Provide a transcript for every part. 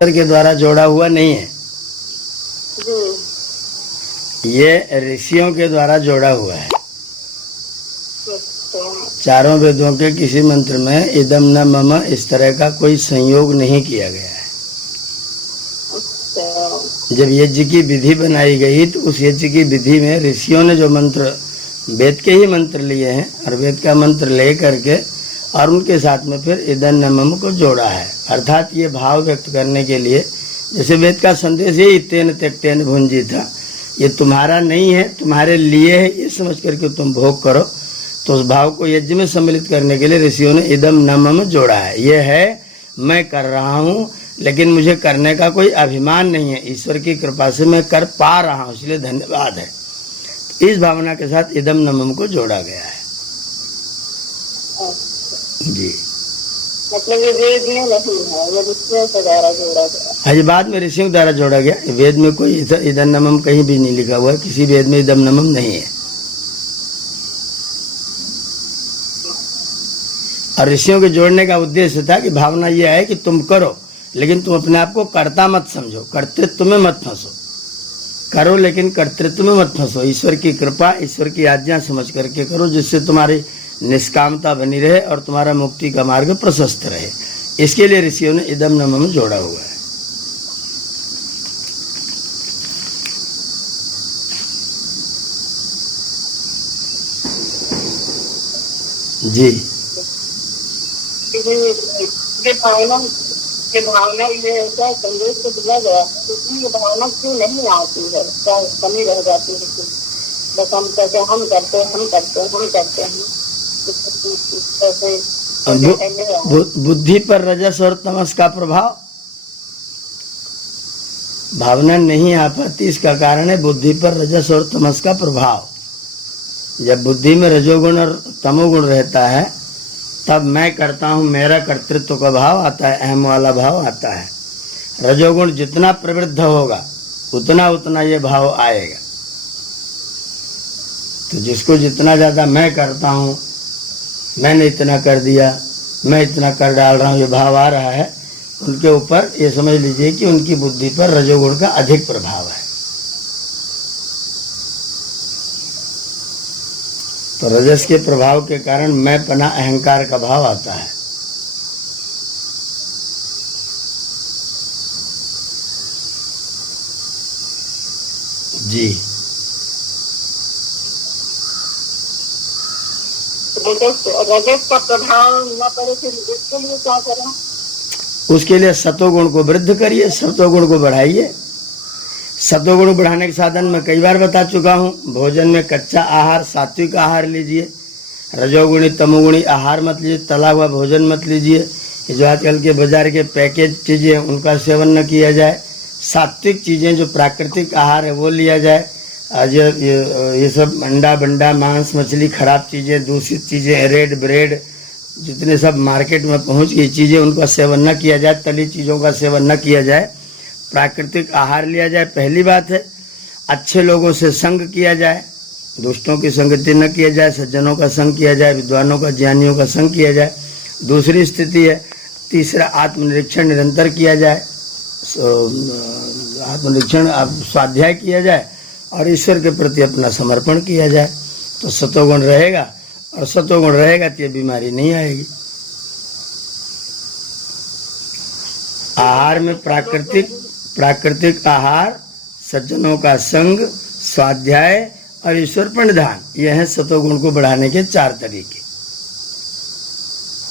के द्वारा जोड़ा हुआ नहीं है, ये ऋषियों के द्वारा जोड़ा हुआ है। चारों वेदों के किसी मंत्र में इदम न मम इस तरह का कोई संयोग नहीं किया गया है। जब यज्ञ की विधि बनाई गई तो उस यज्ञ की विधि में ऋषियों ने जो मंत्र, वेद के ही मंत्र लिए हैं और वेद का मंत्र ले करके और उनके साथ में फिर इदम न मम को जोड़ा है। अर्थात ये भाव व्यक्त करने के लिए, जैसे वेद का संदेश यही तेन त्यक्तेन भुंजी था, ये तुम्हारा नहीं है, तुम्हारे लिए है, ये समझ करके तुम भोग करो। तो उस भाव को यज्ञ में सम्मिलित करने के लिए ऋषियों ने इदम न मम जोड़ा है। ये है मैं कर रहा हूँ, लेकिन मुझे करने का कोई अभिमान नहीं है, ईश्वर की कृपा से मैं कर पा रहा हूँ, इसलिए धन्यवाद है। इस भावना के साथ इदम न मम को जोड़ा गया है। जी, मतलब ये वेद में नहीं है, ये ऋषियों के द्वारा जोड़ा गया। आज बाद में ऋषियों द्वारा जोड़ा गया। वेद में कोई इदम न मम कहीं भी नहीं लिखा हुआ है, किसी वेद में इदम न मम नहीं है। और ऋषियों के जोड़ने का उद्देश्य था कि भावना यह है कि तुम करो, लेकिन तुम अपने आप को कर्ता मत समझो, कर्तृत्व में मत फंसो। करो लेकिन कर्तृत्व में मत फंसो। ईश्वर की कृपा, ईश्वर की आज्ञा समझ करके करो, जिससे तुम्हारी निष्कामता बनी रहे और तुम्हारा मुक्ति का मार्ग प्रशस्त रहे। इसके लिए ऋषियों ने इदम न मम जोड़ा हुआ है। जी, ये भावना ये ऐसा संदेश को दिया गया, इसलिए ये भावना क्यों नहीं आती है, क्या कमी रह जाती है? बस हम करते हैं। बुद्धि पर रजस और तमस का प्रभाव, भावना नहीं आ पाती, इसका कारण है बुद्धि पर रजस और तमस का प्रभाव। जब बुद्धि में रजोगुण और तमोगुण रहता है तब मैं करता हूँ, मेरा कर्तृत्व का भाव आता है, अहम वाला भाव आता है। रजोगुण जितना प्रवृद्ध होगा उतना उतना ये भाव आएगा। तो जिसको जितना ज़्यादा मैं करता हूँ, मैंने इतना कर दिया, मैं इतना कर डाल रहा हूँ, ये भाव आ रहा है, उनके ऊपर ये समझ लीजिए कि उनकी बुद्धि पर रजोगुण का अधिक प्रभाव है। तो रजस के प्रभाव के कारण मैं पना अहंकार का भाव आता है। जी, रजस का प्रभाव न पड़े, फिर इसके लिए क्या करें? उसके लिए सतोगुण को वृद्ध करिए, सतोगुण को बढ़ाइए। सतोगुण बढ़ाने के साधन मैं कई बार बता चुका हूँ। भोजन में कच्चा आहार, सात्विक आहार लीजिए। रजोगुणी तमोगुणी आहार मत लीजिए, तला हुआ भोजन मत लीजिए। ये जो आजकल के बाजार के पैकेज चीज़ें उनका सेवन न किया जाए। सात्विक चीज़ें जो प्राकृतिक आहार है वो लिया जाए। आज ये सब अंडा बंडा, मांस मछली, खराब चीज़ें, दूषित चीज़ें, रेड ब्रेड, जितने सब मार्केट में पहुँच गई चीज़ें, उनका सेवन न किया जाए। तली चीज़ों का सेवन न किया जाए, प्राकृतिक आहार लिया जाए। पहली बात है अच्छे लोगों से संग किया जाए, दुष्टों की संगति न किया जाए, सज्जनों का संग किया जाए, विद्वानों का, ज्ञानियों का संग किया जाए। दूसरी स्थिति है, तीसरा आत्मनिरीक्षण निरंतर किया जाए, आत्मनिरीक्षण स्वाध्याय किया जाए और ईश्वर के प्रति अपना समर्पण किया जाए। तो सतोगुण रहेगा, और सतोगुण रहेगा तो ये बीमारी नहीं आएगी। आहार में प्राकृतिक आहार, सज्जनों का संग, स्वाध्याय और ईश्वर प्रणिधान, यह है सतोगुण को बढ़ाने के 4 तरीके।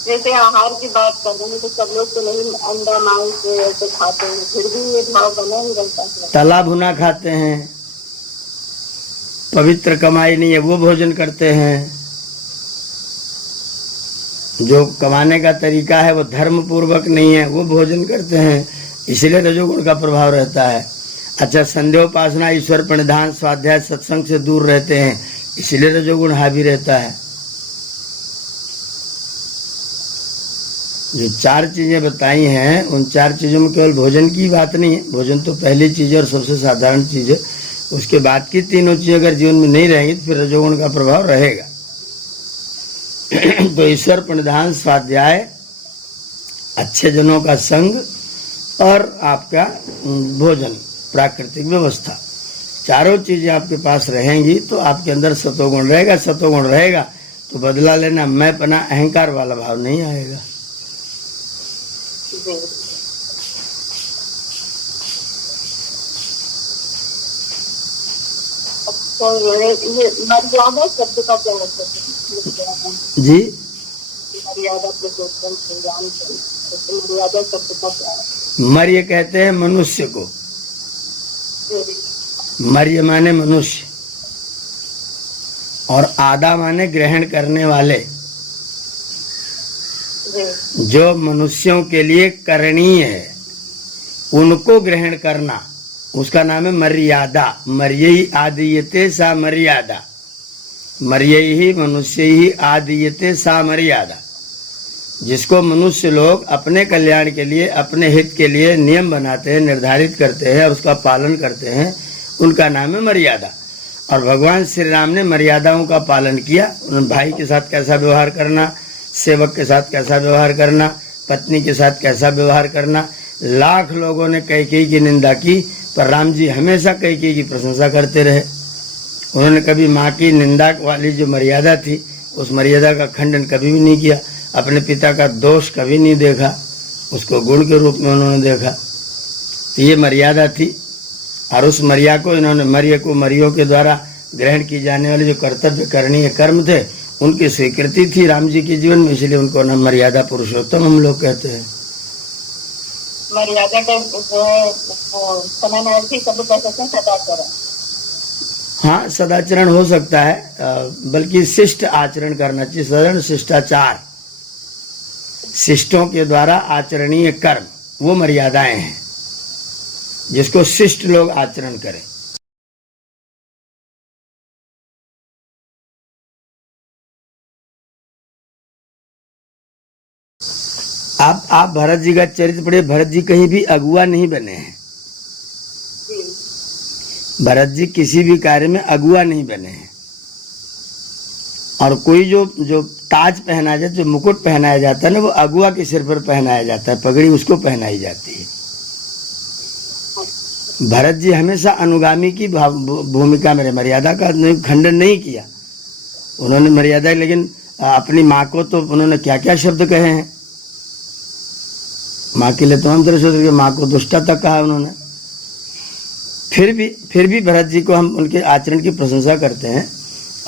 जैसे आहार की बात कर रहे हैं तो सब लोग तो नहीं अंडा मांस ऐसे खाते हैं, फिर भी ये भाव बना ही रहता है। तला भुना खाते हैं, पवित्र कमाई नहीं है वो भोजन करते हैं। जो कमाने का तरीका है वो धर्म पूर्वक नहीं है वो भोजन करते हैं, इसलिए रजोगुण का प्रभाव रहता है। अच्छा, संध्योपासना, ईश्वर प्रणिधान, स्वाध्याय, सत्संग से दूर रहते हैं, इसलिए रजोगुण हावी रहता है। जो 4 चीजें बताई हैं उन 4 चीजों में केवल भोजन की बात नहीं है। भोजन तो पहली चीज है और सबसे साधारण चीज है। उसके बाद की तीनों चीजें अगर जीवन में नहीं रहेंगी तो फिर रजोगुण का प्रभाव रहेगा। तो ईश्वर प्रणिधान, स्वाध्याय, अच्छे जनों का संग, और आपका भोजन, प्राकृतिक व्यवस्था, चारों चीजें आपके पास रहेंगी तो आपके अंदर सतोगुण रहेगा। सतोगुण रहेगा तो बदला लेना, मैंपना, अहंकार वाला भाव नहीं आएगा। जी। तो ये मर्यादा शब्द का क्या मतलब है? जी, मर्यादा पुरुषोत्तम श्री रामचंद्र, तो मर्यादा शब्द का क्या है? मर्य कहते हैं मनुष्य को। मर्य माने मनुष्य और आदा माने ग्रहण करने वाले। जो मनुष्यों के लिए करणीय है उनको ग्रहण करना, उसका नाम है मर्यादा। मर्यई आदीयते सा मर्यादा, मर्यई ही मनुष्य ही आदीयते सा मर्यादा। जिसको मनुष्य लोग अपने कल्याण के लिए, अपने हित के लिए नियम बनाते हैं, निर्धारित करते हैं और उसका पालन करते हैं, उनका नाम है मर्यादा। और भगवान श्री राम ने मर्यादाओं का पालन किया। उन्होंने भाई के साथ कैसा व्यवहार करना, सेवक के साथ कैसा व्यवहार करना, पत्नी के साथ कैसा व्यवहार करना। लाख लोगों ने कैकेयी की निंदा की, पर राम जी हमेशा कैकेयी की प्रशंसा करते रहे। उन्होंने कभी माँ की निंदा वाली जो मर्यादा थी, उस मर्यादा का खंडन कभी भी नहीं किया। अपने पिता का दोष कभी नहीं देखा, उसको गुण के रूप में उन्होंने देखा। तो ये मर्यादा थी। और उस मर्यादा को इन्होंने, मर्य को, मर्यों के द्वारा ग्रहण की जाने वाले जो कर्तव्य करणीय कर्म थे, उनकी स्वीकृति थी राम जी के जीवन में, इसलिए उनको नाम मर्यादा पुरुषोत्तम हम लोग कहते हैं। मर्यादा का समानार्थी शब्द कह सकते हैं सदाचरण। हाँ, सदाचरण हो सकता है, बल्कि शिष्ट आचरण करना चाहिए। सदन शिष्टाचार, शिष्टों के द्वारा आचरणीय कर्म, वो मर्यादाएं हैं जिसको शिष्ट लोग आचरण करें। आप भरत जी का चरित्र पढ़िए। भरत जी कहीं भी अगुआ नहीं बने हैं। भरत जी किसी भी कार्य में अगुआ नहीं बने हैं। और कोई जो ताज पहनाया जाता है, जो मुकुट पहनाया जाता है ना, वो अगुआ के सिर पर पहनाया जाता है, पगड़ी उसको पहनाई जाती है। भरत जी हमेशा अनुगामी की भूमिका में रहे, मर्यादा का खंडन नहीं किया उन्होंने मर्यादा। लेकिन अपनी माँ को तो उन्होंने क्या क्या शब्द कहे हैं, माँ के लिए तमाम तरह से, माँ को दुष्टा तक कहा उन्होंने। फिर भी भरत जी को हम उनके आचरण की प्रशंसा करते हैं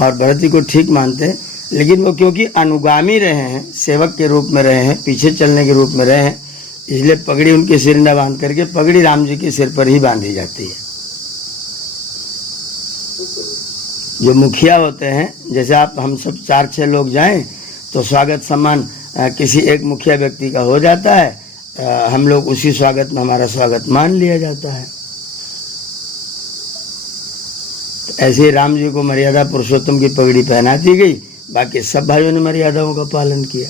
और भरत जी को ठीक मानते हैं। लेकिन वो क्योंकि अनुगामी रहे हैं, सेवक के रूप में रहे हैं, पीछे चलने के रूप में रहे हैं, इसलिए पगड़ी उनके सिर न बांध करके पगड़ी राम जी के सिर पर ही बांधी जाती है। जो मुखिया होते हैं, जैसे आप हम सब 4-6 लोग जाएं तो स्वागत सम्मान किसी एक मुखिया व्यक्ति का हो जाता है, हम लोग उसी स्वागत में हमारा स्वागत मान लिया जाता है। ऐसे ही राम जी को मर्यादा पुरुषोत्तम की पगड़ी पहना दी गई, बाकी सब भाइयों ने मर्यादाओं का पालन किया।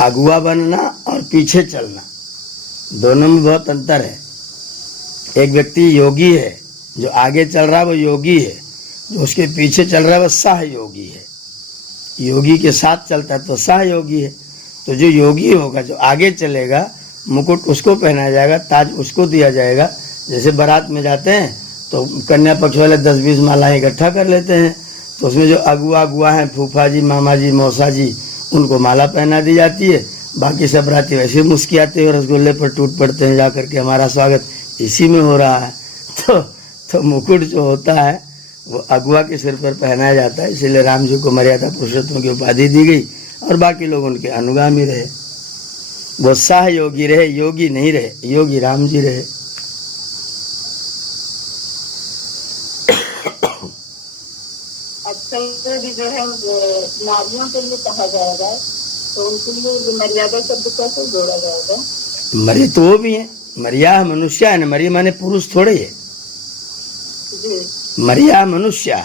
अगुआ बनना और पीछे चलना, दोनों में बहुत अंतर है। एक व्यक्ति योगी है, जो आगे चल रहा है वो योगी है, जो उसके पीछे चल रहा है वो सहयोगी है। योगी के साथ चलता है तो सहयोगी है। तो जो योगी होगा, जो आगे चलेगा, मुकुट उसको पहनाया जाएगा, ताज उसको दिया जाएगा। जैसे बारात में जाते हैं तो कन्या पक्ष वाले 10-20 मालाएं इकट्ठा कर लेते हैं, तो उसमें जो अगुआ हैं, फूफा जी, मामा जी, मौसा जी, उनको माला पहना दी जाती है। बाकी सब राती वैसे मुस्कियाते और रसगुल्ले पर टूट पड़ते हैं जाकर के, हमारा स्वागत इसी में हो रहा है। तो मुकुट जो होता है वो अगुआ के सिर पर पहनाया जाता है, इसलिए राम जी को मर्यादा पुरुषोत्तम की उपाधि दी गई और बाकी लोग उनके अनुगामी रहे। वो सहयोगी रहे, योगी नहीं रहे, योगी राम जी रहे। अच्छा, भी जो है नारियों के लिए कहा जाएगा, तो उनके लिए मर्यादा शब्द कैसे जोड़ा जाएगा? मर्या तो वो भी है, मर्या मनुष्य है ना, मर्या माने पुरुष थोड़े है, मर्या मनुष्य।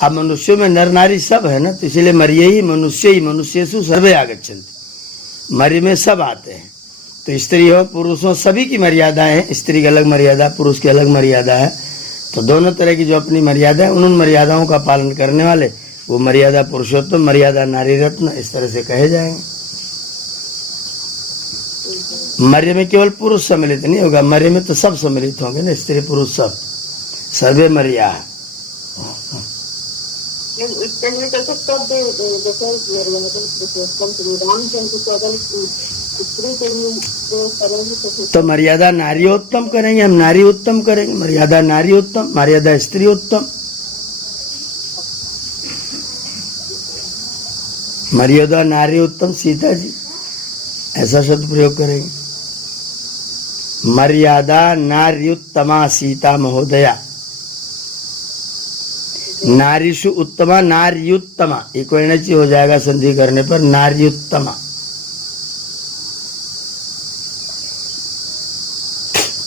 अब मनुष्यों में नर नारी सब है ना, तो इसलिए मर्य ही मनुष्येषु सर्वे आगच्छन्ति, मर्य में सब आते हैं। तो स्त्री हो पुरुषों सभी की मर्यादाएं हैं, स्त्री की अलग मर्यादा, पुरुष की अलग मर्यादा है। तो दोनों तरह की जो अपनी मर्यादा है, उन मर्यादाओं का पालन करने वाले वो मर्यादा पुरुषोत्तम, मर्यादा नारी रत्न, इस तरह से कहे जाएंगे। मर्य में केवल पुरुष सम्मिलित नहीं होगा, मर्य में तो सब सम्मिलित होंगे ना, स्त्री पुरुष सब, सर्वे मर्या। इसके लिए तो सब रामचंद्र को अगर स्त्री के लिए करेंगे तो मर्यादा नारियोत्तम करेंगे, हम नारी उत्तम करेंगे, मर्यादा नारी उत्तम, मर्यादा स्त्री उत्तम। मर्यादा नारी उत्तम सीता जी, ऐसा शब्द प्रयोग करेंगे। मर्यादा नार्युत्तमा सीता महोदया, नारीषु उत्तमा नार्युत्तमा, एक वर्णची हो जाएगा संधि करने पर, नार्युत्तमा।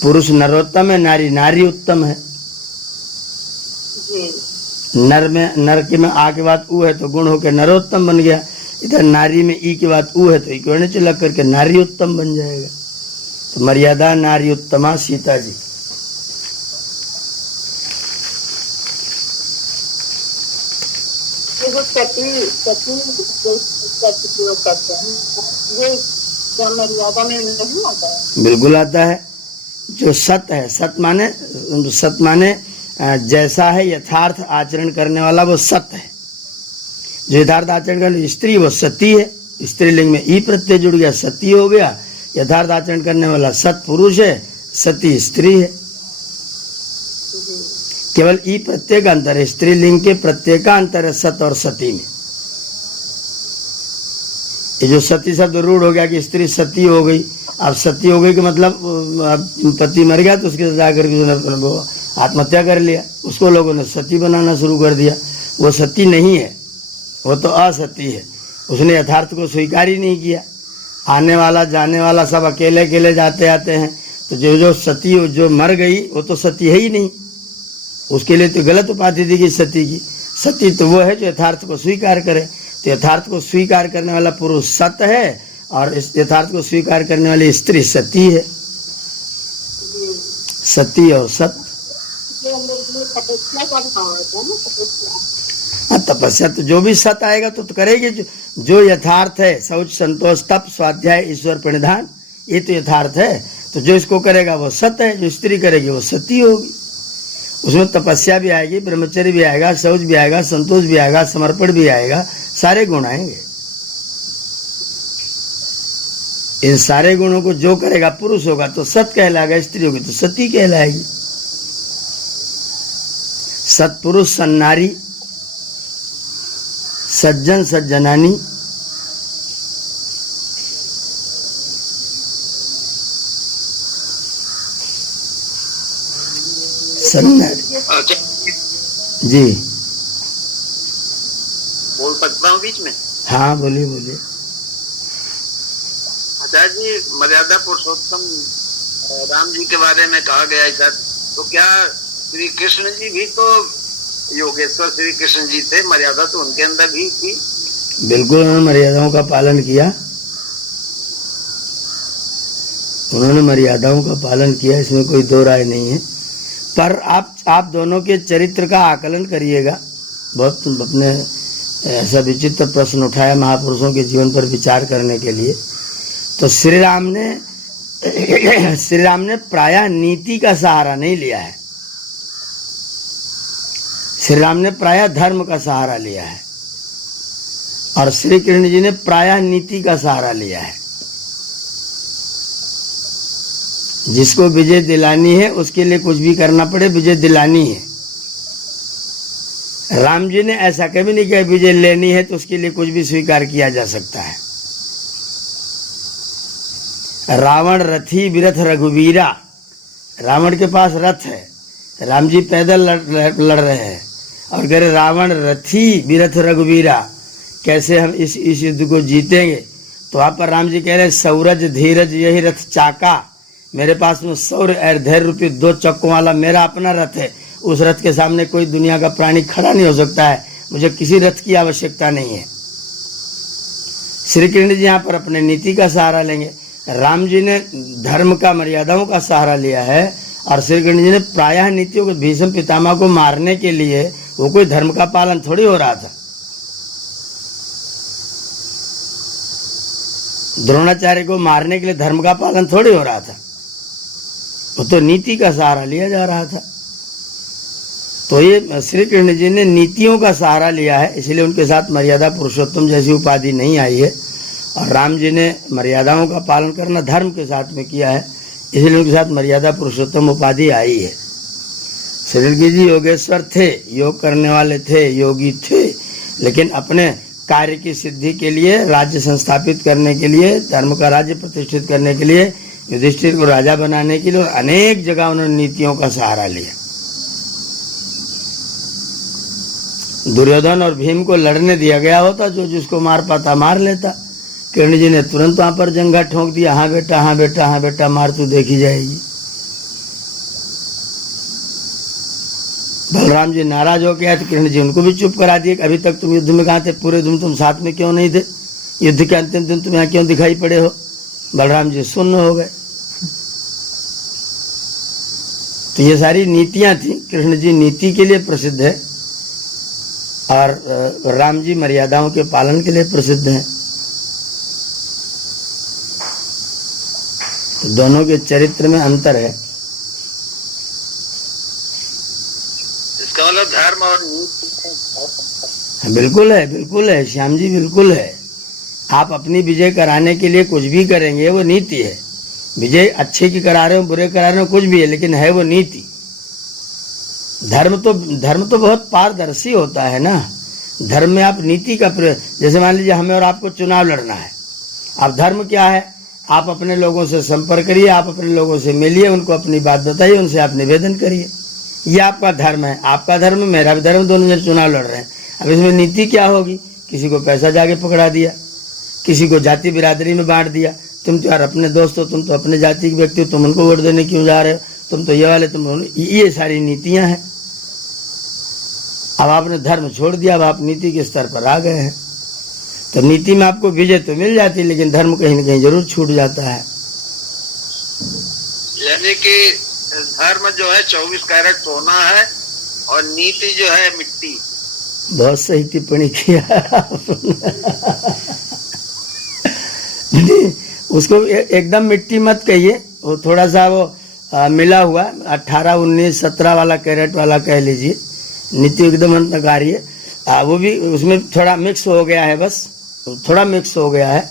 पुरुष नरोत्तम है, नारी नारी उत्तम है। नर में, नर के में आ के बाद ऊ है तो गुण होकर नरोत्तम बन गया, इधर नारी में ई के बाद ऊ है तो एक वर्ण लग करके नारी उत्तम बन जाएगा। तो मर्यादा नारी उत्तमा सीता जी। मर्यादा में नहीं आता है? बिल्कुल आता है। जो सत है, सत माने जैसा है यथार्थ आचरण करने वाला वो सत है। जो यथार्थ आचरण करने स्त्री वो सती है, स्त्रीलिंग में ई प्रत्यय जुड़ गया, सती हो गया। यथार्थ आचरण करने वाला सत पुरुष है, सती स्त्री है। केवल ई प्रत्यय का अंतर है, स्त्रीलिंग के प्रत्यय का अंतर है सत और सती में। ये जो सती शब्द रूढ़ हो गया कि स्त्री सती हो गई, अब सती हो गई कि मतलब पति मर गया तो उसके साथ जाकर के आत्महत्या कर लिया, उसको लोगों ने सती बनाना शुरू कर दिया। वो सती नहीं है, वो तो असती है। उसने यथार्थ को स्वीकार ही नहीं किया। आने वाला जाने वाला सब अकेले अकेले जाते आते हैं, तो जो सती जो मर गई वो तो सती है ही नहीं। उसके लिए तो गलत उपाधि दी गई सती की। सती तो वो है जो यथार्थ को स्वीकार करे। तो यथार्थ को स्वीकार करने वाला पुरुष सत है और इस यथार्थ को स्वीकार करने वाली स्त्री सती है। सती और सत। तपस्या तो जो भी सत आएगा तो करेगी। जो यथार्थ है, शौच संतोष तप स्वाध्याय ईश्वर प्रणिधान, ये तो यथार्थ है। तो जो इसको करेगा वो सत है, जो स्त्री करेगी वो सती होगी। उसमें तपस्या भी आएगी, ब्रह्मचर्य भी आएगा, शौच भी आएगा, संतोष भी आएगा, समर्पण भी आएगा, सारे गुण आएंगे। इन सारे गुणों को जो करेगा पुरुष होगा तो सत कहलाएगा, स्त्री होगी तो सती कहलाएगी। सत्पुरुष सन्नारी, सज्जन सज्जनानी, सन्नारी। जी बोल सकता हूँ बीच में? हाँ बोलिए बोलिए। आचार्य जी, मर्यादा पुरुषोत्तम राम जी के बारे में कहा गया है सर, तो क्या श्री कृष्ण जी भी तो योगेश्वर श्री कृष्ण जी थे, मर्यादा तो उनके अंदर भी थी? बिल्कुल, उन्होंने मर्यादाओं का पालन किया। उन्होंने मर्यादाओं का पालन किया, इसमें कोई दो राय नहीं है। पर आप दोनों के चरित्र का आकलन करिएगा। बहुत अपने ऐसा विचित्र प्रश्न उठाया महापुरुषों के जीवन पर विचार करने के लिए। तो श्री राम ने प्रायः नीति का सहारा नहीं लिया है। श्री राम ने प्रायः धर्म का सहारा लिया है और श्री कृष्ण जी ने प्रायः नीति का सहारा लिया है। जिसको विजय दिलानी है उसके लिए कुछ भी करना पड़े, विजय दिलानी है। राम जी ने ऐसा कभी नहीं किया विजय लेनी है तो उसके लिए कुछ भी स्वीकार किया जा सकता है। रावण रथी विरथ रघुवीरा, रावण के पास रथ है, राम जी पैदल लड़ रहे हैं और कह रहे रावण रथी विरथ रघुवीरा, कैसे हम इस युद्ध को जीतेंगे। तो वहाँ पर राम जी कह रहे सौरज धीरज यही रथ चाका, मेरे पास में सौर्य और धैर्य रूपी दो चक्कों वाला मेरा अपना रथ है। उस रथ के सामने कोई दुनिया का प्राणी खड़ा नहीं हो सकता है, मुझे किसी रथ की आवश्यकता नहीं है। श्री कृष्ण जी यहाँ पर अपने नीति का सहारा लेंगे, राम जी ने धर्म का मर्यादाओं का सहारा लिया है और श्री कृष्ण जी ने प्रायः नीतियों को, भीष्म पितामह को मारने के लिए वो कोई धर्म का पालन थोड़ी हो रहा था, द्रोणाचार्य को मारने के लिए धर्म का पालन थोड़ी हो रहा था, वो तो नीति का सहारा लिया जा रहा था। तो ये श्री कृष्ण जी ने नीतियों का सहारा लिया है, इसलिए उनके साथ मर्यादा पुरुषोत्तम जैसी उपाधि नहीं आई है। और राम जी ने मर्यादाओं का पालन करना धर्म के साथ में किया है, इसलिए उनके साथ मर्यादा पुरुषोत्तम उपाधि आई है। श्री जी योगेश्वर थे, योग करने वाले थे, योगी थे, लेकिन अपने कार्य की सिद्धि के लिए, राज्य संस्थापित करने के लिए, धर्म का राज्य प्रतिष्ठित करने के लिए, युधिष्ठिर को राजा बनाने के लिए और अनेक जगह उन्होंने नीतियों का सहारा लिया। दुर्योधन और भीम को लड़ने दिया गया होता, जो जिसको मार पाता मार लेता। कृष्ण जी ने तुरंत वहां पर जंगा ठोक दिया, हाँ बेटा, हाँ बेटा, हाँ बेटा, मार तू देखी जाएगी। बलराम जी नाराज हो गया तो कृष्ण जी उनको भी चुप करा दिए। अभी तक तुम युद्ध में कहाँ थे, पूरे दिन तुम साथ में क्यों नहीं थे, युद्ध के अंतिम दिन तुम यहाँ क्यों दिखाई पड़े हो। बलराम जी सुन्न हो गए। तो ये सारी नीतियां थी। कृष्ण जी नीति के लिए प्रसिद्ध है और राम जी मर्यादाओं के पालन के लिए प्रसिद्ध हैं। तो दोनों के चरित्र में अंतर है। इसका मतलब धर्म और नीति बिल्कुल है, बिल्कुल है श्याम जी, बिल्कुल है। आप अपनी विजय कराने के लिए कुछ भी करेंगे, वो नीति है। विजय अच्छे की करा रहे हो, बुरे करा रहे हो, कुछ भी है, लेकिन है वो नीति। धर्म तो बहुत पारदर्शी होता है ना। धर्म में आप नीति का प्रयोग, जैसे मान लीजिए हमें और आपको चुनाव लड़ना है। अब धर्म क्या है, आप अपने लोगों से संपर्क करिए, आप अपने लोगों से मिलिए, उनको अपनी बात बताइए, उनसे आप निवेदन करिए। ये आपका धर्म है, आपका धर्म मेरा भी धर्म, दोनों जन चुनाव लड़ रहे हैं। अब इसमें नीति क्या होगी, किसी को पैसा जाके पकड़ा दिया, किसी को जाति बिरादरी में बांट दिया। तुम तो यार अपने दोस्त हो, तुम तो अपने जाति के व्यक्ति हो, तुम उनको वोट देने क्यों जा रहे हो, तुम तो ये वाले, तुम, ये सारी नीतियां हैं। अब आपने धर्म छोड़ दिया, अब आप नीति के स्तर पर आ गए हैं। तो नीति में आपको विजय तो मिल जाती है, लेकिन धर्म कहीं ना कहीं जरूर छूट जाता है। यानी कि धर्म जो है 24 कैरेट सोना है और नीति जो है मिट्टी। बहुत सही टिप्पणी किया उसको एकदम मिट्टी मत कहिए, वो थोड़ा सा वो मिला हुआ 18, 19, 17 वाला कैरेट वाला कह लीजिए। नीति एकदम अंतकारी है, वो भी उसमें थोड़ा मिक्स हो गया है, बस थोड़ा मिक्स हो गया है,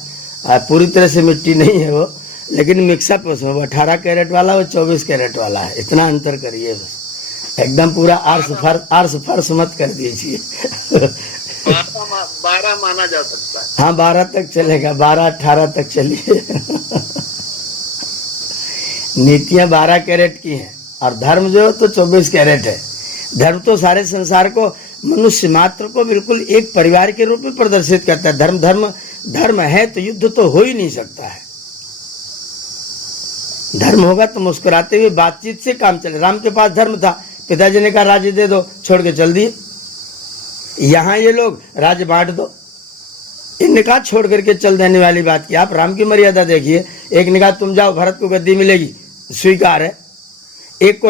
पूरी तरह से मिट्टी नहीं है वो, लेकिन मिक्सअप उसमें। वो 18 कैरेट वाला, वो 24 कैरेट वाला है, इतना अंतर करिए बस। एकदम पूरा आर्स फर्श मत कर दीजिए 12 माना जा सकता है। हाँ 12 तक चलेगा, 12-18 तक चलिए नीतियां 12 कैरेट की हैं और धर्म जो तो 24 कैरेट है। धर्म तो सारे संसार को, मनुष्य मात्र को बिल्कुल एक परिवार के रूप में प्रदर्शित करता है। धर्म है तो युद्ध तो हो ही नहीं सकता है। धर्म होगा तो मुस्कुराते हुए बातचीत से काम चले। राम के पास धर्म था, पिताजी ने कहा राज्य दे दो, छोड़ के चल दिए। यहाँ ये लोग राज्य बांट दो, इनने कहा छोड़ करके चल देने वाली बात की। आप राम की मर्यादा देखिए, एक ने कहा तुम जाओ, भरत को गद्दी मिलेगी, स्वीकार है। एक को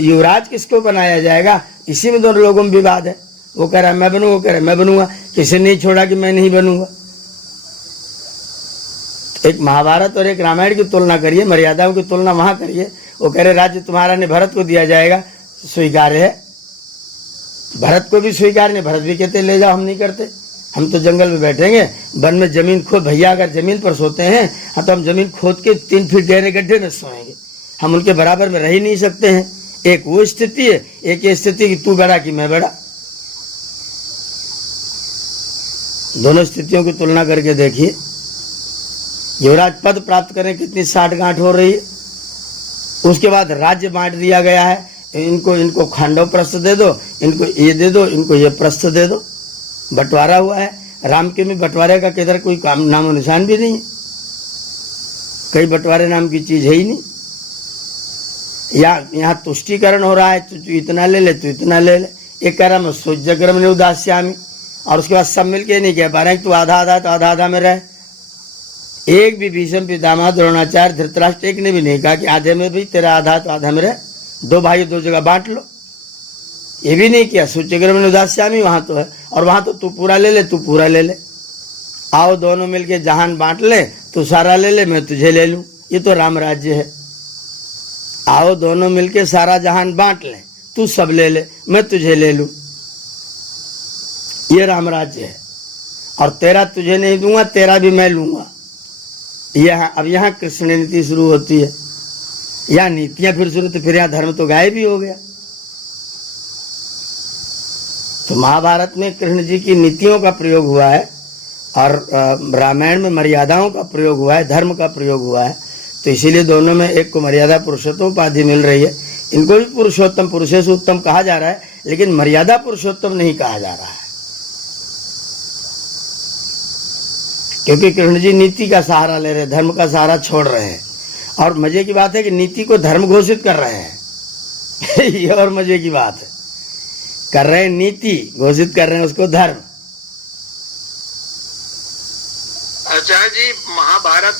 युवराज किसको बनाया जाएगा, इसी में दोनों लोगों में विवाद है। वो कह रहा है मैं बनूंगा, वो कह रहा है मैं बनूंगा, किसी ने नहीं छोड़ा कि मैं नहीं बनूंगा। एक महाभारत और एक रामायण की तुलना करिए, मर्यादाओं की तुलना वहां करिए। वो कह रहे राज्य तुम्हारा नहीं, भरत को दिया जाएगा, स्वीकार है। भरत को भी स्वीकार नहीं, भरत भी कहते ले जाओ, हम नहीं करते, हम तो जंगल में बैठेंगे, वन में जमीन खोद, भैया अगर जमीन पर सोते हैं हाँ तो हम जमीन खोद के 3 फीट गहरे गड्ढे में सोएंगे, हम उनके बराबर में रह ही नहीं सकते हैं। एक वो स्थिति है, एक ये स्थिति कि तू बड़ा कि मैं बड़ा। दोनों स्थितियों की तुलना करके देखिए। युवराज पद प्राप्त करने कितनी साठगांठ हो रही है। उसके बाद राज्य बांट दिया गया है, इनको खांडव प्रस्थ दे दो, इनको ये दे दो, इनको ये प्रस्थ दे दो। बंटवारा हुआ है। राम के में बंटवारे का किधर कोई काम नामो निशान भी नहीं है, कई बंटवारे नाम की चीज है ही नहीं। यहाँ तुष्टिकरण हो रहा है, तू इतना ले ले, तू इतना ले ले। एक कह रहा मैं सूर्यग्रम ने उदास्यामी, और उसके बाद सब मिलके नहीं कह पा रहे तू आधा आधा तो आधा आधा में रहे। एक भी भीष्म पितामह द्रोणाचार्य धृतराष्ट्र एक ने भी नहीं कहा कि आधे में भी तेरा आधा तो आधा में रहे, 2 भाई 2 जगह बांट लो, ये भी नहीं किया। सूर्यग्रम ने उदास्यामी वहां तो है, और वहां तो तू पूरा ले ले, तू पूरा ले ले। आओ दोनों मिलके जहान बांट ले, तू सारा ले ले, मैं तुझे ले लूं। ये तो राम राज्य है। आओ दोनों मिलके सारा जहान बांट ले, तू सब ले ले, मैं तुझे ले लूं। ये राम राज्य है। और तेरा तुझे नहीं दूंगा, तेरा भी मैं लूंगा। अब यहाँ कृष्ण नीति शुरू होती है, यहाँ नीतियां फिर शुरू, तो फिर यहाँ धर्म तो गायब ही हो गया। तो महाभारत में कृष्ण जी की नीतियों का प्रयोग हुआ है और रामायण में मर्यादाओं का प्रयोग हुआ है, धर्म का प्रयोग हुआ है। तो इसीलिए दोनों में एक को मर्यादा पुरुषोत्तम उपाधि मिल रही है। इनको भी पुरुषोत्तम, पुरुषेश उत्तम कहा जा रहा है, लेकिन मर्यादा पुरुषोत्तम नहीं कहा जा रहा है, क्योंकि कृष्ण जी नीति का सहारा ले रहे हैं, धर्म का सहारा छोड़ रहे हैं। और मजे की बात है कि नीति को धर्म घोषित कर रहे हैं। ये और मजे की बात है, कर रहे हैं नीति, घोषित कर रहे हैं उसको धर्म। आचार्य जी, महाभारत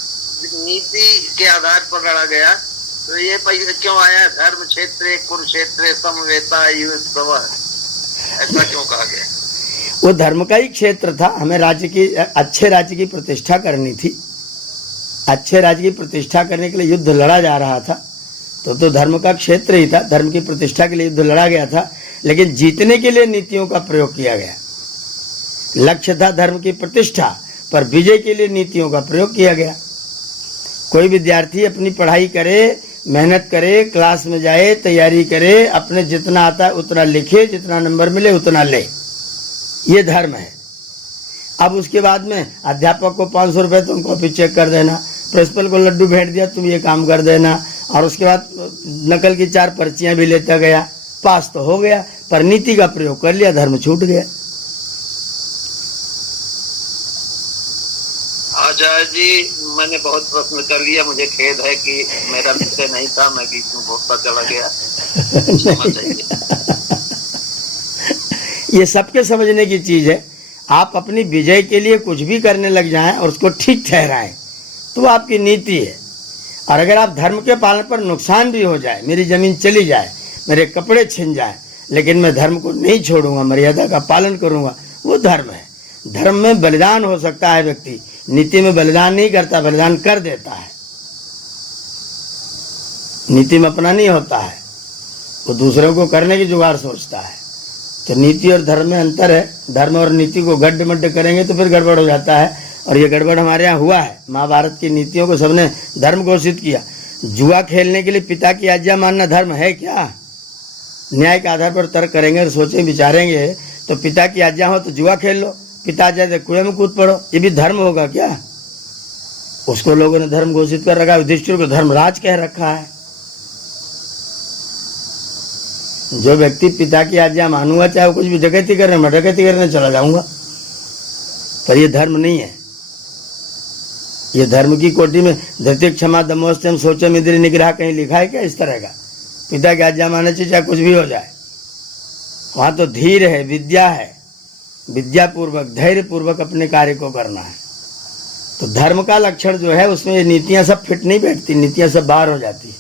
नीति के आधार पर लड़ा गया, तो ये क्यों आया धर्म क्षेत्रे कुरुक्षेत्रे समवेता युद्धव, ऐसा क्यों कहा गया? वो धर्म का ही क्षेत्र था। हमें राज्य की, अच्छे राज्य की प्रतिष्ठा करनी थी। अच्छे राज्य की प्रतिष्ठा करने के लिए युद्ध लड़ा जा रहा था, तो धर्म का क्षेत्र ही था। धर्म की प्रतिष्ठा के लिए युद्ध लड़ा गया था, लेकिन जीतने के लिए नीतियों का प्रयोग किया गया। लक्ष्य था धर्म की प्रतिष्ठा, पर विजय के लिए नीतियों का प्रयोग किया गया। कोई विद्यार्थी अपनी पढ़ाई करे, मेहनत करे, क्लास में जाए, तैयारी करे, अपने जितना आता है उतना लिखे, जितना नंबर मिले उतना ले, ये धर्म है। अब उसके बाद में अध्यापक को 500 रुपये तुम कॉपी चेक कर देना, प्रिंसिपल को लड्डू भेंट दिया, तुम ये काम कर देना, और उसके बाद नकल की 4 पर्चियां भी लेता गया, पास तो हो गया, पर नीति का प्रयोग कर लिया, धर्म छूट गया। आचार्य जी, मैंने बहुत प्रश्न कर लिया, मुझे खेद है कि मेरा विषय नहीं था, मैं बीच में बोलता चला गया। ये सबके समझने की चीज है। आप अपनी विजय के लिए कुछ भी करने लग जाएं और उसको ठीक ठहराएं, तो वो आपकी नीति है। और अगर आप धर्म के पालन पर नुकसान भी हो जाए, मेरी जमीन चली जाए, मेरे कपड़े छिन जाए, लेकिन मैं धर्म को नहीं छोड़ूंगा, मर्यादा का पालन करूंगा, वो धर्म है। धर्म में बलिदान हो सकता है व्यक्ति, नीति में बलिदान नहीं करता, बलिदान कर देता है। नीति में अपना नहीं होता है, वो दूसरों को करने की जुगाड़ सोचता है। तो नीति और धर्म में अंतर है। धर्म और नीति को गड्ढ मड्ढ करेंगे तो फिर गड़बड़ हो जाता है, और ये गड़बड़ हमारे यहाँ हुआ है। महाभारत की नीतियों को सबने धर्म घोषित किया। जुआ खेलने के लिए पिता की आज्ञा मानना धर्म है क्या? न्याय के आधार पर तर्क करेंगे और सोचें विचारेंगे, तो पिता की आज्ञा हो तो जुआ खेल लो, पिता आज्ञा दे कुएं में कूद पड़ो, ये भी धर्म होगा क्या? उसको लोगों ने धर्म घोषित कर रखा है। युधिष्ठिर को धर्मराज कह रखा है। जो व्यक्ति पिता की आज्ञा मानूंगा, चाहे वो कुछ भी डकैती करने, मैं डकैती करने चला जाऊंगा, पर ये धर्म नहीं है। ये धर्म की कोटि में धृति क्षमा दमोस्तम शौचम इंद्रिय निग्रह कहीं लिखा है क्या इस तरह का? पिता की आज्ञा मानना चाहिए, चाहे कुछ भी हो जाए। वहाँ तो धीर है, विद्या है, विद्या पूर्वक, धैर्य पूर्वक अपने कार्य को करना है। तो धर्म का लक्षण जो है, उसमें ये नीतियाँ सब फिट नहीं बैठती, नीतियाँ सब बाहर हो जाती है।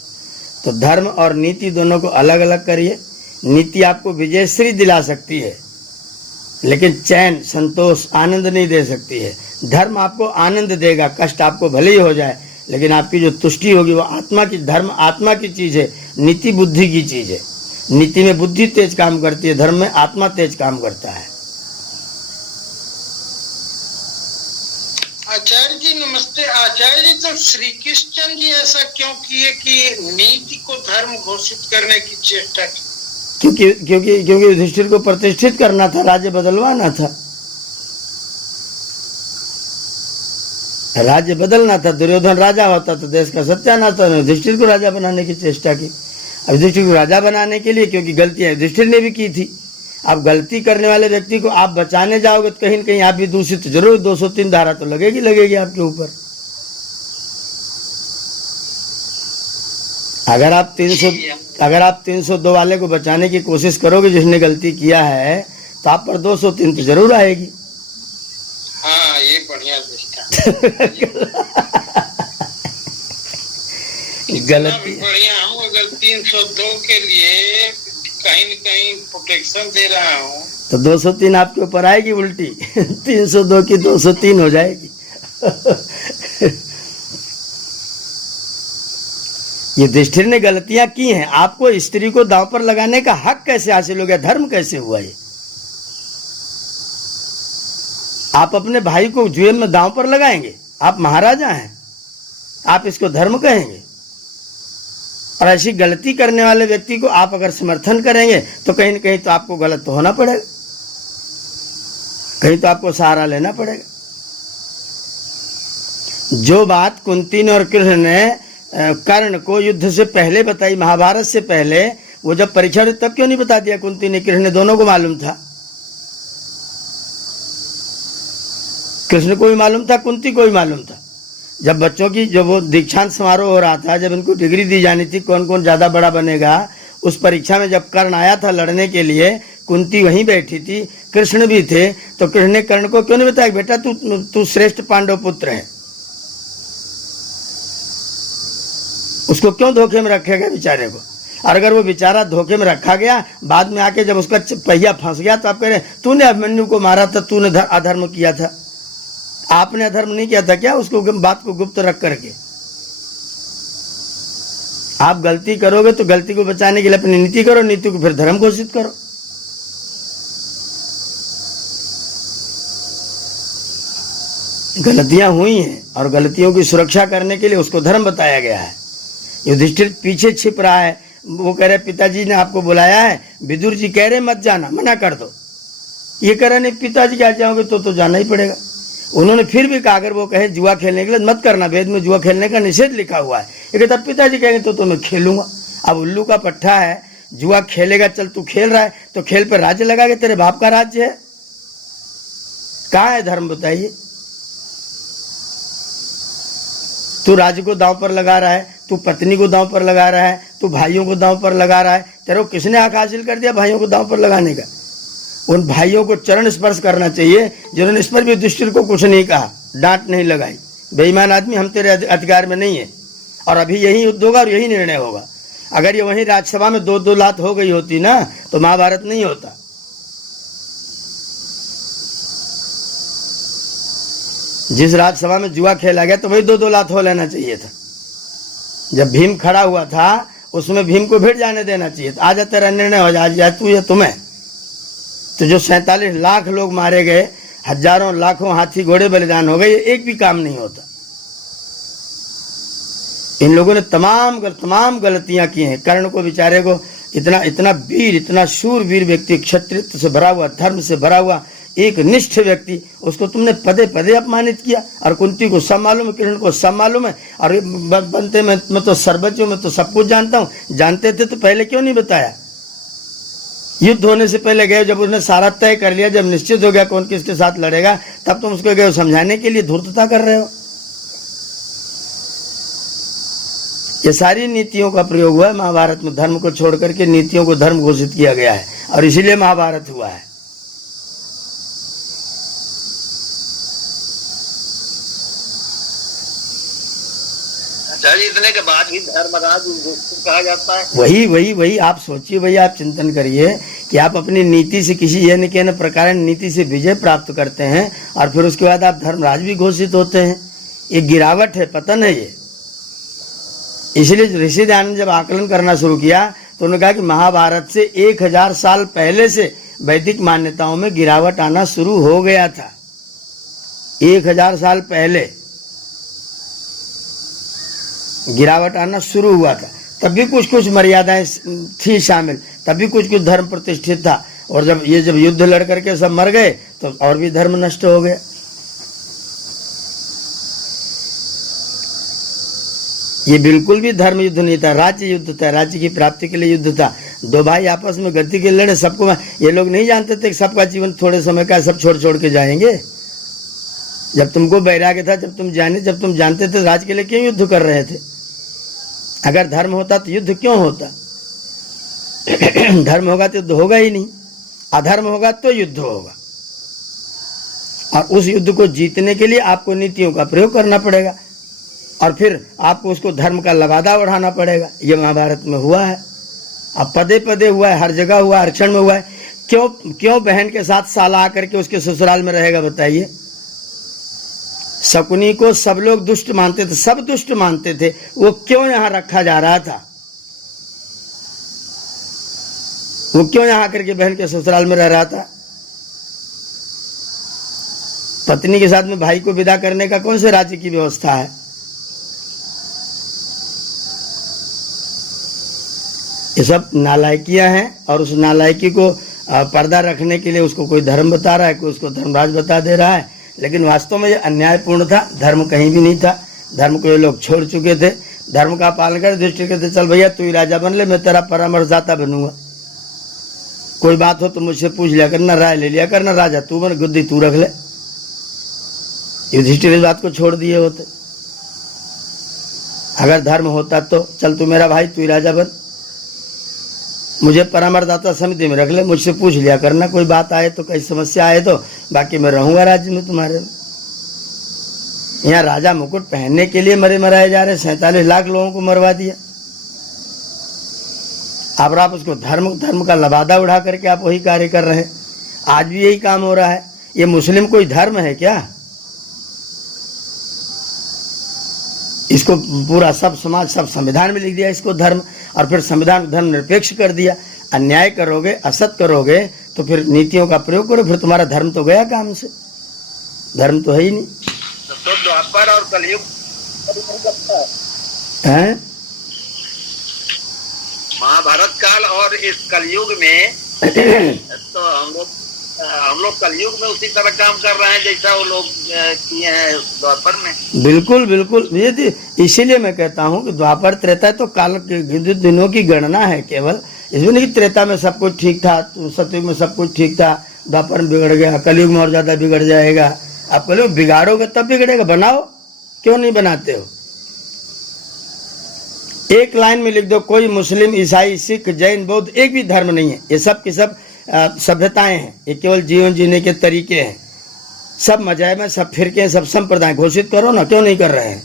तो धर्म और नीति दोनों को अलग अलग करिए। नीति आपको विजयश्री दिला सकती है, लेकिन चैन, संतोष, आनंद नहीं दे सकती है। धर्म आपको आनंद देगा, कष्ट आपको भले ही हो जाए, लेकिन आपकी जो तुष्टि होगी वो आत्मा की, धर्म आत्मा की चीज़ है, नीति बुद्धि की चीज़ है। नीति में बुद्धि तेज काम करती है, धर्म में आत्मा तेज काम करता है। आचार्य जी नमस्ते। आचार्य जी, तो श्री कृष्ण जी ऐसा क्यों किए कि नीति को धर्म घोषित करने की चेष्टा की? क्योंकि युधिष्ठिर को प्रतिष्ठित करना था, राज्य बदलवाना था, राज्य बदलना था। दुर्योधन राजा होता तो देश का सत्यानाश था, युधिष्ठिर को राजा बनाने की चेष्टा की। अब युधिष्ठिर को राजा बनाने के लिए, क्योंकि गलतियां युधिष्ठिर ने भी की थी, अब गलती करने वाले व्यक्ति को आप बचाने जाओगे तो कहीं न कहीं आप भी दूषित जरूर, 203 धारा तो लगेगी आपके ऊपर। अगर आप 302 वाले को बचाने की कोशिश करोगे जिसने गलती किया है, तो आप पर 203 तो जरूर आएगी। हाँ, ये बढ़िया गलती बढ़िया हूँ। अगर 302 के लिए कहीं न कहीं प्रोटेक्शन दे रहा हूँ, तो 203 आपके ऊपर आएगी उल्टी 302 की 203 हो जाएगी युधिष्ठिर ने गलतियां की हैं, आपको स्त्री को दांव पर लगाने का हक कैसे हासिल हो गया, धर्म कैसे हुआ ये? आप अपने भाई को जुए में दांव पर लगाएंगे? आप महाराजा हैं, आप इसको धर्म कहेंगे? और ऐसी गलती करने वाले व्यक्ति को आप अगर समर्थन करेंगे तो कहीं न कहीं तो आपको गलत तो होना पड़ेगा, कहीं तो आपको सहारा लेना पड़ेगा। जो बात कुंती ने और कृष्ण ने कर्ण को युद्ध से पहले बताई, महाभारत से पहले, वो जब परीक्षा हुई तब क्यों नहीं बता दिया कुंती ने? कृष्ण ने, दोनों को मालूम था, कृष्ण को भी मालूम था, कुंती को भी मालूम था। जब बच्चों की जो वो दीक्षांत समारोह हो रहा था, जब इनको डिग्री दी जानी थी, कौन कौन ज्यादा बड़ा बनेगा, उस परीक्षा में जब कर्ण आया था लड़ने के लिए, कुंती वहीं बैठी थी, कृष्ण भी थे, तो कृष्ण ने कर्ण को क्यों नहीं बताया बेटा तू श्रेष्ठ पांडव पुत्र है? उसको क्यों धोखे में रखेगा बेचारे को? और अगर वो बेचारा धोखे में रखा गया, बाद में आके जब उसका पहिया फंस गया तो आप कह रहे तूने अभिमन्यु को मारा था, तूने अधर्म किया था। आपने अधर्म नहीं किया था क्या? उसको बात को गुप्त रख करके आप गलती करोगे तो गलती को बचाने के लिए अपनी नीति करो, नीति को फिर धर्म घोषित करो। गलतियां हुई हैं और गलतियों की सुरक्षा करने के लिए उसको धर्म बताया गया है। युधिष्ठिर पीछे छिप रहा है, वो कह रहे पिताजी ने आपको बुलाया है, विदुर जी कह रहे मत जाना, मना कर दो। ये कह रहे नहीं पिताजी क्या जाओगे तो जाना ही पड़ेगा। उन्होंने फिर भी कहा अगर वो कहे जुआ खेलने के लिए मत करना, वेद में जुआ खेलने का निषेध लिखा हुआ है। ये कहता पिताजी कहेंगे तो मैं खेलूंगा। अब उल्लू का पट्टा है, जुआ खेलेगा, चल तू खेल रहा है तो खेल पर राज्य लगा के, तेरे बाप का राज्य है, कहाँ है धर्म बताइए? तू राज्य को दांव पर लगा रहा है, तू पत्नी को दांव पर लगा रहा है, तू भाइयों को दांव पर लगा रहा है। तेरे को किसने हक हासिल कर दिया भाइयों को दांव पर लगाने का? उन भाइयों को चरण स्पर्श करना चाहिए जिन्होंने इस पर भी युधिष्ठिर को कुछ नहीं कहा, डांट नहीं लगाई। बेईमान आदमी, हम तेरे अधिकार में नहीं है। और अभी यही युद्ध होगा और यही निर्णय होगा। अगर ये वहीं राज्यसभा में 2-2 लात हो गई होती ना तो महाभारत नहीं होता। जिस राज्यसभा में जुआ खेला गया तो वही 2-2 लात हो लेना चाहिए था। जब भीम खड़ा हुआ था उसमें भीम को भिड़ जाने देना चाहिए था। आज तेरा निर्णय हो जाए तू या तुम्हें। तो जो 47 लाख लोग मारे गए, हजारों लाखों हाथी घोड़े बलिदान हो गए, ये एक भी काम नहीं होता। इन लोगों ने तमाम गलतियां की हैं। कर्ण को बेचारे को इतना वीर, इतना शूरवीर व्यक्ति, क्षत्रित्व से भरा हुआ, धर्म से भरा हुआ एक निष्ठ व्यक्ति, उसको तुमने पदे पदे अपमानित किया। और कुंती को सब मालूम है, कृष्ण को सब मालूम है। और बनते मैं तो सर्वज्ञ, मैं तो सब कुछ जानता हूँ। जानते थे तो पहले क्यों नहीं बताया? युद्ध होने से पहले गए, जब उसने सारा तय कर लिया, जब निश्चित हो गया कौन किसके साथ लड़ेगा, तब तुम उसको गए समझाने के लिए धूर्तता कर रहे हो। ये सारी नीतियों का प्रयोग हुआ है महाभारत में। धर्म को छोड़ करके नीतियों को धर्म घोषित किया गया है और इसीलिए महाभारत हुआ है। इतने के बाद ही धर्मराज कहा जाता है। वही आप सोचिए भैया, आप चिंतन करिए कि आप अपनी नीति से किसी न के न प्रकार नीति से विजय प्राप्त करते हैं और फिर उसके बाद आप धर्मराज भी घोषित होते हैं। ये गिरावट है, पतन है ये। इसलिए ऋषि दयानंद जब आकलन करना शुरू किया तो उन्होंने कहा कि महाभारत से 1000 साल पहले से वैदिक मान्यताओं में गिरावट आना शुरू हो गया था। 1000 साल पहले गिरावट आना शुरू हुआ था। तब भी कुछ मर्यादाएं थी शामिल, तब भी कुछ धर्म प्रतिष्ठित था। और जब युद्ध लड़ करके सब मर गए तो और भी धर्म नष्ट हो गया। ये बिल्कुल भी धर्म युद्ध नहीं था, राज्य युद्ध था। राज्य की प्राप्ति के लिए युद्ध था। 2 भाई आपस में गति के लड़े। सबको ये लोग नहीं जानते थे कि सबका जीवन थोड़े समय का, सब छोड़ के जाएंगे। जब तुमको वैराग्य था, जब तुम जानते थे राज्य के लिए क्यों युद्ध कर रहे थे? अगर धर्म होता तो युद्ध क्यों होता? धर्म होगा तो युद्ध होगा ही नहीं, अधर्म होगा तो युद्ध होगा। और उस युद्ध को जीतने के लिए आपको नीतियों का प्रयोग करना पड़ेगा और फिर आपको उसको धर्म का लबादा बढ़ाना पड़ेगा। ये महाभारत में हुआ है। अब पदे पदे हुआ है, हर जगह हुआ है, हर क्षण में हुआ है। क्यों बहन के साथ साला आकर के उसके ससुराल में रहेगा बताइए। शकुनी को सब लोग दुष्ट मानते थे, सब दुष्ट मानते थे, वो क्यों यहां रखा जा रहा था? वो क्यों यहां आकर के बहन के ससुराल में रह रहा था? पत्नी के साथ में भाई को विदा करने का कौन से राज्य की व्यवस्था है? ये सब नालायकियां हैं और उस नालायकी को पर्दा रखने के लिए उसको कोई धर्म बता रहा है, कोई उसको धर्मराज बता दे रहा है, लेकिन वास्तव में ये अन्यायपूर्ण था। धर्म कहीं भी नहीं था, धर्म को ये लोग छोड़ चुके थे। धर्म का पालन कर दृष्टि कहते चल भैया तू ही राजा बन ले, मैं तेरा परामर्शदाता बनूंगा, कोई बात हो तो मुझसे पूछ लिया करना, राय ले लिया करना, राजा तू बन, गुद्दी तू रख ले। युधिष्ठिर इस बात को छोड़ दिए होते। अगर धर्म होता तो चल तू मेरा भाई, तू ही राजा बन, मुझे परामर्शदाता समिति में रख ले, मुझसे पूछ लिया करना, कोई बात आए तो कई समस्या आए तो, बाकी मैं रहूंगा राज्य में तुम्हारे। यहाँ राजा मुकुट पहनने के लिए मराए जा रहे, 47 लाख लोगों को मरवा दिया। अब आप उसको धर्म का लबादा उड़ा करके आप वही कार्य कर रहे हैं। आज भी यही काम हो रहा है। ये मुस्लिम कोई धर्म है क्या? इसको पूरा सब समाज सब संविधान में लिख दिया इसको धर्म, और फिर संविधान धर्म निरपेक्ष कर दिया। अन्याय करोगे, असत करोगे तो फिर नीतियों का प्रयोग करो, फिर तुम्हारा धर्म तो गया काम से, धर्म तो है ही नहीं। तो द्वापर और कलयुग है महाभारत काल और इस कलयुग में तो हम लोग कलयुग में उसी तरह काम कर रहे हैं जैसा वो लोग किए हैं द्वापर में। बिल्कुल बिल्कुल, ये इसीलिए मैं कहता हूँ कि द्वापर त्रेता तो काल के दिनों की गणना है केवल, इसमें नहीं कि त्रेता में सब कुछ ठीक था, सतयुग में सब कुछ ठीक था, द्वापर में बिगड़ गया, कलयुग में और ज्यादा बिगड़ जाएगा। आप कलयुग बिगाड़ोगे तब बिगड़ेगा, बनाओ, क्यों नहीं बनाते हो? एक लाइन में लिख दो, कोई मुस्लिम, ईसाई, सिख, जैन, बौद्ध एक भी धर्म नहीं है, ये सब की सब सभ्यताएं हैं, ये केवल जीवन जीने के तरीके हैं। सब मजहब में सब फिरके, सब संप्रदाय घोषित करो ना, क्यों नहीं कर रहे हैं?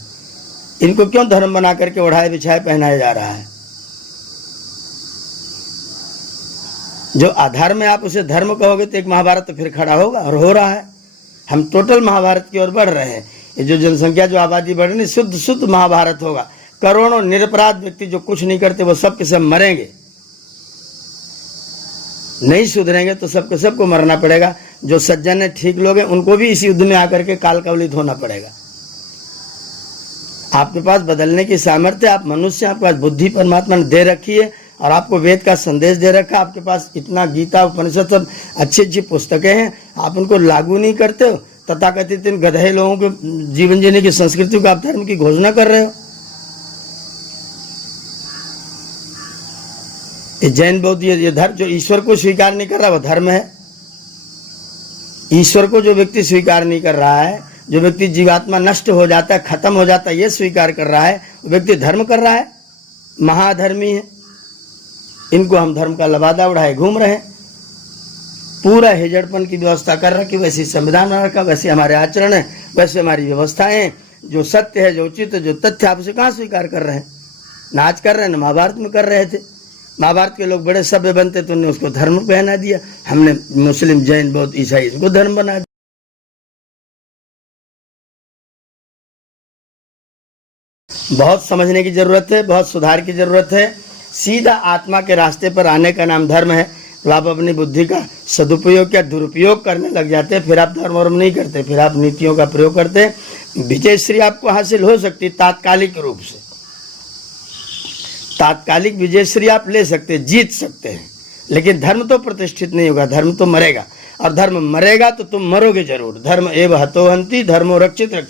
इनको क्यों धर्म बना करके ओढ़ाए बिछाए पहनाया जा रहा है? जो आधार में आप उसे धर्म कहोगे तो एक महाभारत तो फिर खड़ा होगा, और हो रहा है। हम टोटल महाभारत की ओर बढ़ रहे हैं। ये जो जनसंख्या, जो आबादी बढ़ रही है, शुद्ध महाभारत होगा। करोड़ों निरपराध व्यक्ति जो कुछ नहीं करते वो सब के सब मरेंगे, नहीं सुधरेंगे तो सबके सबको मरना पड़ेगा। जो सज्जन है, ठीक लोग हैं, उनको भी इसी युद्ध में आकर के काल कवलित होना पड़ेगा। आपके पास बदलने की सामर्थ्य, आप मनुष्य, आपके पास बुद्धि परमात्मा ने दे रखी है, और आपको वेद का संदेश दे रखा है। आपके पास इतना गीता, उपनिषद, सब अच्छी पुस्तकें हैं, आप उनको लागू नहीं करते हो। तथाकथित इन गधे लोगों के जीवन जीने की संस्कृति को आप धर्म की घोषणा कर रहे हो। ये जैन बौद्ध, ये धर्म जो ईश्वर को स्वीकार नहीं कर रहा वो धर्म है। ईश्वर को जो व्यक्ति स्वीकार नहीं कर रहा है, जो व्यक्ति जीवात्मा नष्ट हो जाता है, खत्म हो जाता है, ये स्वीकार कर रहा है, वो व्यक्ति धर्म कर रहा है, महाधर्मी है। इनको हम धर्म का लबादा उड़ाए घूम रहे हैं। पूरा हिजड़पन की व्यवस्था कर रखी, वैसे संविधान बना रखा, वैसे हमारे आचरण है, वैसे हमारी व्यवस्थाएं, जो सत्य है, जो उचित है, जो तथ्य, आप उसे कहाँ स्वीकार कर रहे हैं? ना आज कर रहे हैं, ना महाभारत में कर रहे थे। महाभारत के लोग बड़े सभ्य बनते तो उन्होंने उसको धर्म पहना दिया, हमने मुस्लिम, जैन, बौद्ध, ईसाई इसको धर्म बना दिया। बहुत समझने की जरूरत है, बहुत सुधार की जरूरत है। सीधा आत्मा के रास्ते पर आने का नाम धर्म है। तो आप अपनी बुद्धि का सदुपयोग या दुरुपयोग करने लग जाते हैं, फिर आप धर्म वर्म नहीं करते, फिर आप नीतियों का प्रयोग करते हैं। विजयश्री आपको हासिल हो सकती है तात्कालिक रूप से, तात्कालिक विजयश्री आप ले सकते हैं, जीत सकते हैं, लेकिन धर्म तो प्रतिष्ठित नहीं होगा, धर्म तो मरेगा, और धर्म मरेगा तो तुम मरोगे जरूर। धर्म एव हतो हन्ति, धर्मो रक्षित रक्षित।